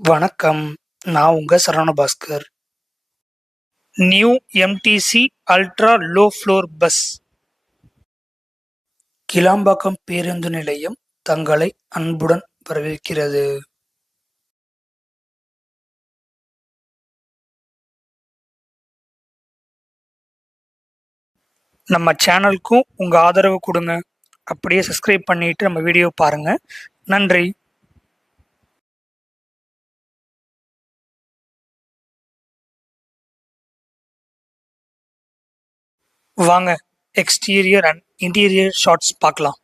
வணக்கம். நான் உங்கள் Saravanabhaskar. New MTC ultra low floor bus Kilambakkam பேருந்து நிலையம் தங்களை அன்புடன் வரவேற்கிறது. நம்ம சேனலுக்கும் உங்கள் ஆதரவு கொடுங்க அப்படியே சப்ஸ்கிரைப் பண்ணிட்டு நம்ம வீடியோ பாருங்கள் நன்றி. வாங்க எக்ஸ்டீரியர் அண்ட் இன்டீரியர் ஷார்ட்ஸ் பார்க்கலாம்.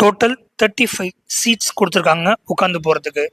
டோட்டல் 35 சீட்ஸ் குடுத்துருக்காங்க உட்காந்து போறதுக்கு.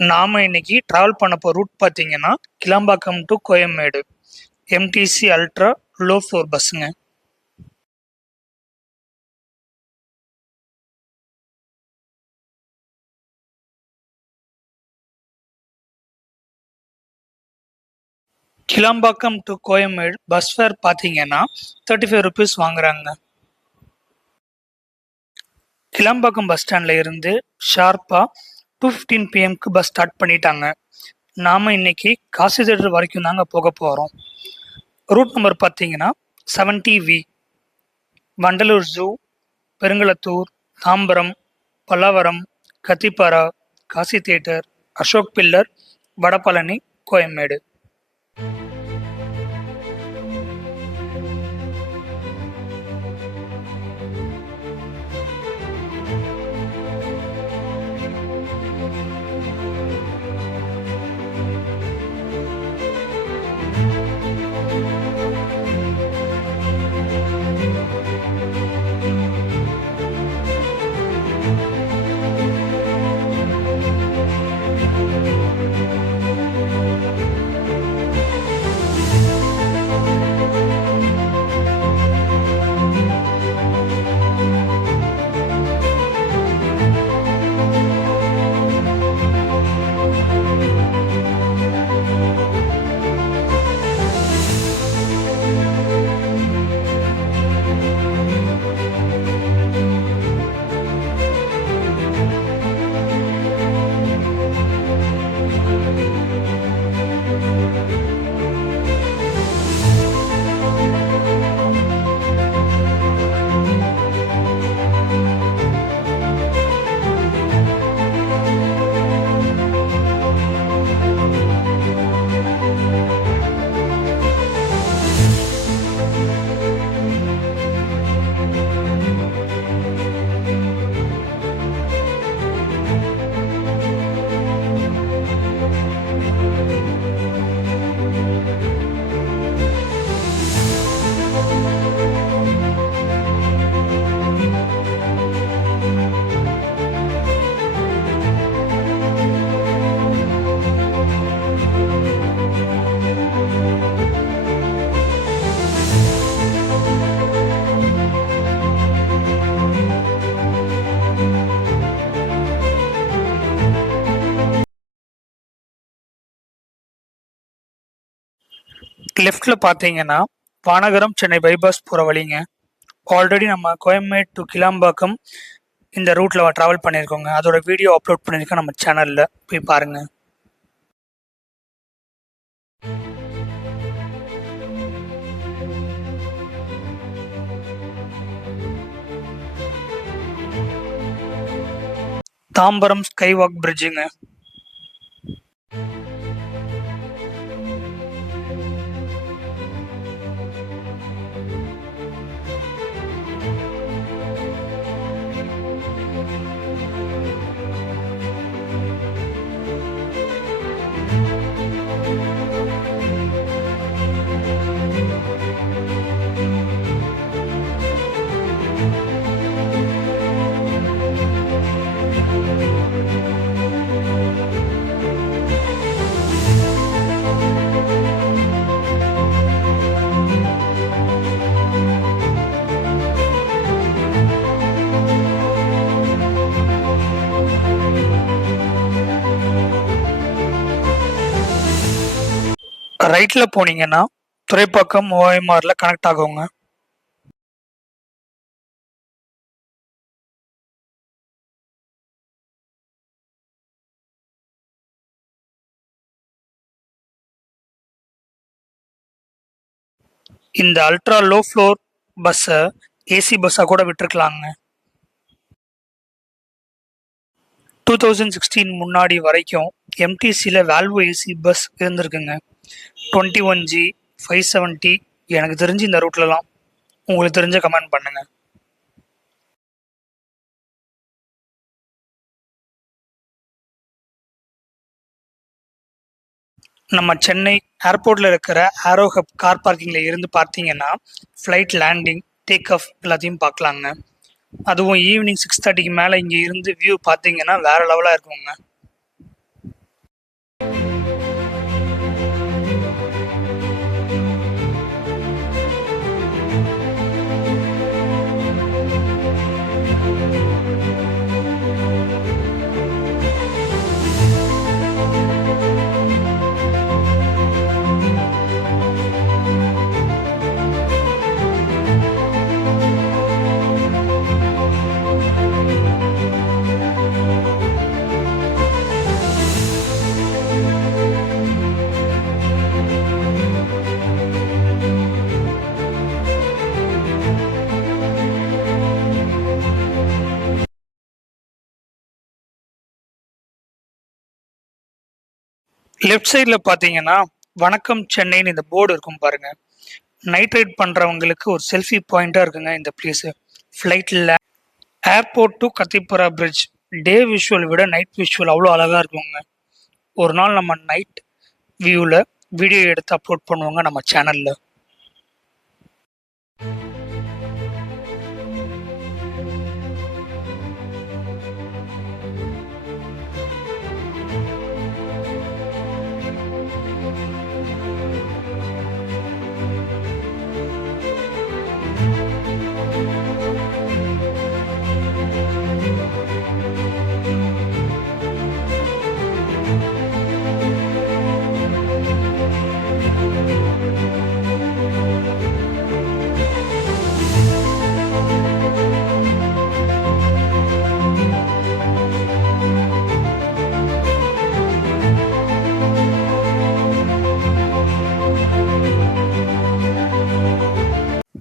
நாம இன்னைக்கு டிராவல் பண்ண போற ரூட் பார்த்தீங்கன்னா, Kilambakkam to Koyambedu. MTC ultra low floor பஸ்ஸுங்க. Kilambakkam to Koyambedu bus fare பார்த்தீங்கன்னா, தேர்ட்டி ஃபைவ் ருபீஸ் வாங்குறாங்க. கிளாம்பாக்கம் பஸ் ஸ்டாண்ட்ல இருந்து டூ ஃபிஃப்டீன் பிஎம்க்கு பஸ் ஸ்டார்ட் பண்ணிட்டாங்க. நாம் இன்னைக்கு காசி தேட்டர் வரைக்கும் தாங்க போக போகிறோம் ரூட் நம்பர் பார்த்தீங்கன்னா 70வி. Vandalur zoo, Perungalathur, Tambaram, Pallavaram, Kathipara, Kasi theatre Ashok pillar, Vadapalani, Koyambedu. லெஃப்ட்ல பார்த்தீங்கன்னா, வானகரம் சென்னை பைபாஸ் போகிற வழிங்க. ஆல்ரெடி நம்ம கோயம்பேடு டு கிளாம்பாக்கம் இந்த ரூட்டில் ட்ராவல் பண்ணியிருக்கோங்க அதோட வீடியோ அப்லோட் பண்ணியிருக்கோம் நம்ம சேனலில் போய் பாருங்கள் தாம்பரம் ஸ்கை வாக் பிரிட்ஜுங்க ரைட்டில் போனீங்கன்னா துறைப்பாக்கம் ஓஎம்ஆரில் கனெக்ட் ஆகுங்க. இந்த அல்ட்ரா லோ ஃப்ளோர் பஸ்ஸை ஏசி பஸ்ஸாக கூட விட்டுருக்கலாங்க. டூ தௌசண்ட் சிக்ஸ்டீன் முன்னாடி வரைக்கும் எம்டிசியில் Volvo AC bus இருந்திருக்குங்க. Twenty one G five seventy எனக்கு தெரிஞ்சு இந்த ரூட்லலாம் உங்களுக்கு தெரிஞ்ச கமெண்ட் பண்ணுங்க. நம்ம சென்னை ஏர்போர்ட்டில் இருக்கிற ஆரோ ஹப் கார் பார்க்கிங்கில் இருந்து பார்த்தீங்கன்னா ஃப்ளைட் லேண்டிங் டேக் ஆஃப் எல்லாத்தையும் பார்க்கலாங்க. அதுவும் ஈவினிங் சிக்ஸ் தேர்ட்டிக்கு மேலே இங்கே இருந்து வியூ பார்த்தீங்கன்னா வேறு லெவலாக இருக்குங்க. லெஃப்ட் சைடில் பார்த்தீங்கன்னா வணக்கம் சென்னைன்னு இந்த போர்டு இருக்கும் பாருங்க. நைட் ரைட் பண்ணுறவங்களுக்கு ஒரு செல்ஃபி பாயிண்ட்டாக இருக்குங்க இந்த பிளேஸு ஃப்ளைட்டில் airport to Kathipara bridge day visual விட நைட் விஷுவல் அவ்வளோ அழகாக இருக்குங்க. ஒரு நாள் நம்ம நைட் வியூவில் வீடியோ எடுத்து அப்லோட் பண்ணுவாங்க நம்ம சேனலில்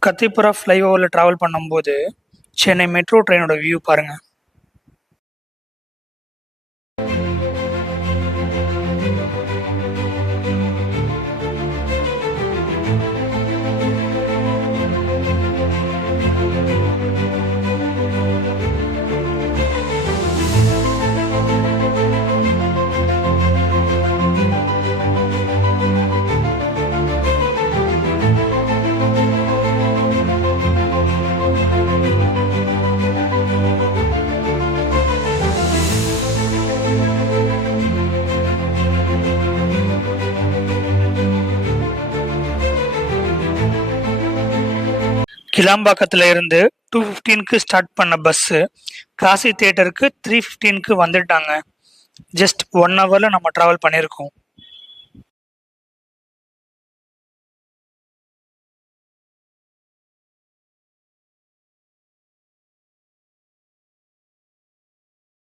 கத்திபுரா ஃப்ளைஓவரில் ட்ராவல் பண்ணும்போது சென்னை மெட்ரோ ட்ரெயினோட வியூ பாருங்கள் கிளாம்பாக்கத்தில் இருந்து டூ ஃபிஃப்டீனுக்கு ஸ்டார்ட் பண்ண பஸ்ஸு காசி தேட்டருக்கு த்ரீ ஃபிஃப்டீனுக்கு வந்துட்டாங்க. ஜஸ்ட் ஒன் ஹவரில் நம்ம ட்ராவல் பண்ணியிருக்கோம்.